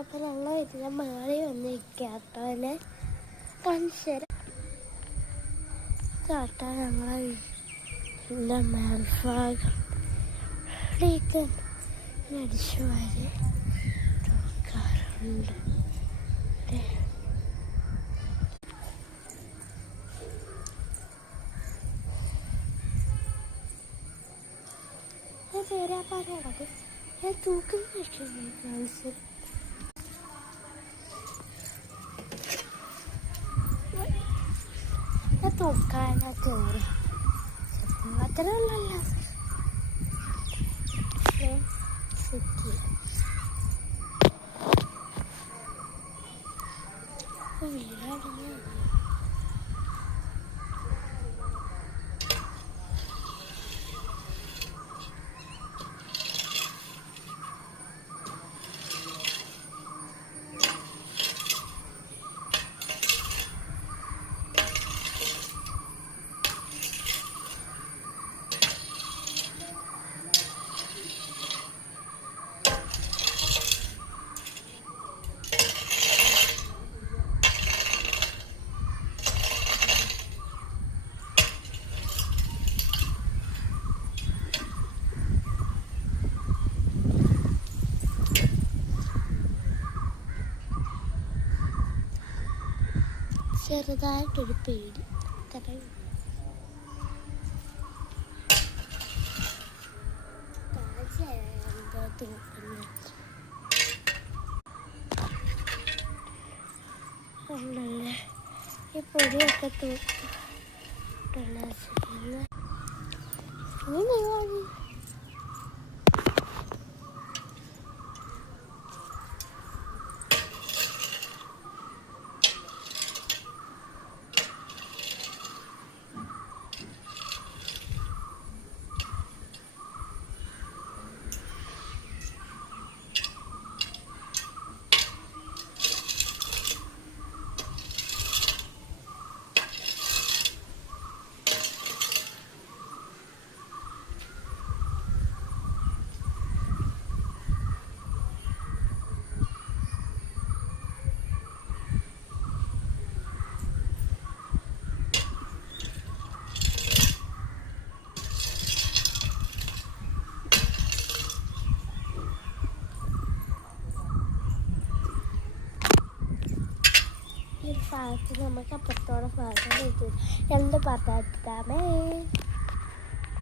അപ്പം ഞങ്ങൾ ഇതിൻ്റെ മേളിൽ വന്നിരിക്കുക കേട്ടോ. അതിനെ കാണിച്ചു തരാം കേട്ടോ. ഞങ്ങളെ വീടിൻ്റെ മേൽഭാഗം അടിച്ചു വാരി നോക്കാറുണ്ട്. പേരാ പറയാത് ഞാൻ തൂക്കുന്ന വെച്ചു ഞാൻ തൂക്കാനാ കയറി അത്ര ഉള്ളല്ല വീടടങ്ങി ചെറുതായിട്ടൊരു പേടി തൂക്കുന്നല്ലേ ഈ പൊടിയൊക്കെ തൂക്കല്ല ഭാഗത്ത് നമുക്ക് അപ്പുറത്തോടെ ഭാഗം രണ്ട് പാത്രം